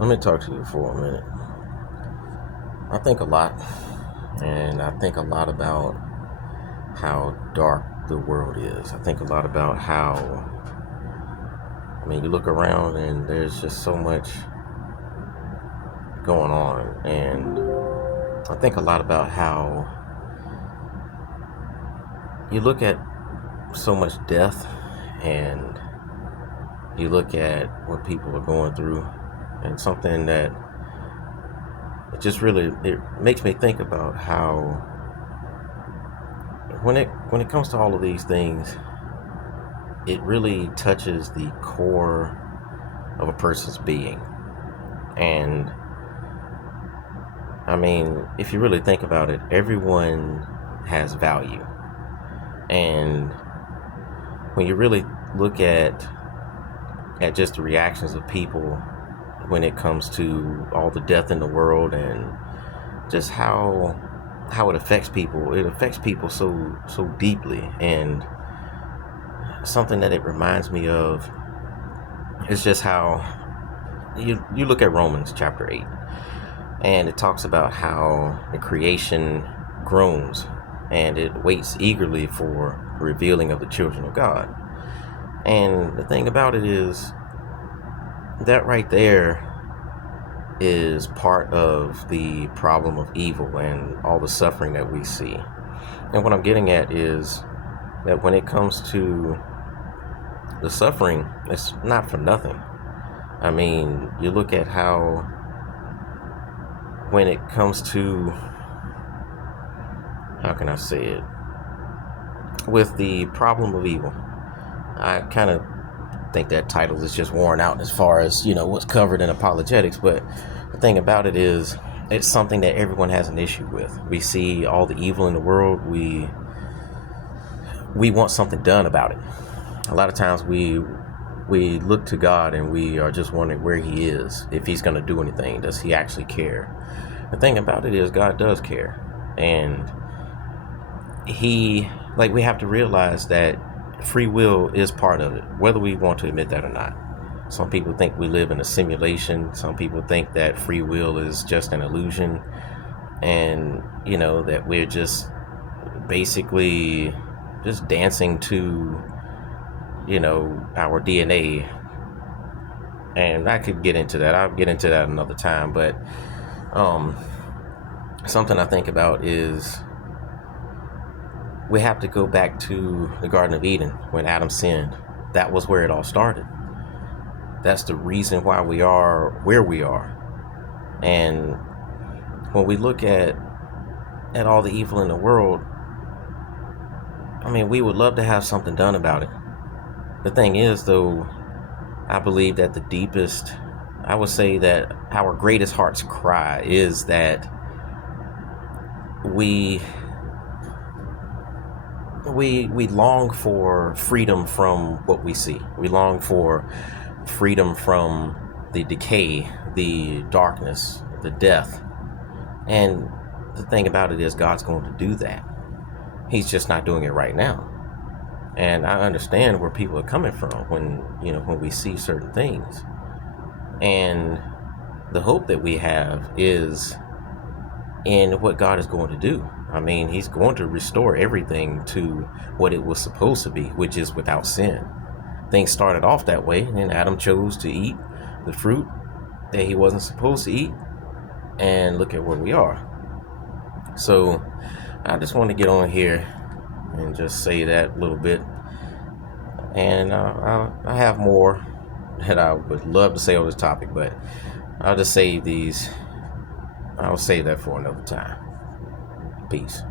Let me talk to you for a minute. I think a lot, and I think a lot about how dark the world is. I think a lot about you look around and there's just so much going on. And I think a lot about how you look at so much death and you look at what people are going through, and something that it makes me think about how when it comes to all of these things, it really touches the core of a person's being. And if you really think about it, everyone has value. And when you really look at just the reactions of people when it comes to all the death in the world, and just how it affects people so deeply. And something that it reminds me of is just how you look at Romans chapter 8, and it talks about how the creation groans and it waits eagerly for the revealing of the children of God. And the thing about it is that right there is part of the problem of evil and all the suffering that we see. And what I'm getting at is that when it comes to the suffering, it's not for nothing. You look at how when it comes to, how can I say it, with the problem of evil, I kind of think that title is just worn out as far as, what's covered in apologetics. But the thing about it is, it's something that everyone has an issue with. We see all the evil in the world. We want something done about it. A lot of times we look to God and we are just wondering where he is, if he's going to do anything. Does he actually care? The thing about it is, God does care. And we have to realize that free will is part of it, whether we want to admit that or not. Some people think we live in a simulation. Some people think that free will is just an illusion, and that we're just basically just dancing to our DNA. And I could get into that. I'll get into that another time. But something I think about is we have to go back to the Garden of Eden when Adam sinned. That was where it all started. That's the reason why we are where we are. And when we look at all the evil in the world, we would love to have something done about it. The thing is, though, I believe that I would say that our greatest heart's cry is that we long for freedom from what we see. We long for freedom from the decay, the darkness, the death. And the thing about it is, God's going to do that. He's just not doing it right now. And I understand where people are coming from when we see certain things. And the hope that we have is in what God is going to do. He's going to restore everything to what it was supposed to be, which is without sin. Things started off that way, and then Adam chose to eat the fruit that he wasn't supposed to eat. And look at where we are. So I just want to get on here and just say that a little bit. And I have more that I would love to say on this topic, but I'll just save these. I'll save that for another time. Peace.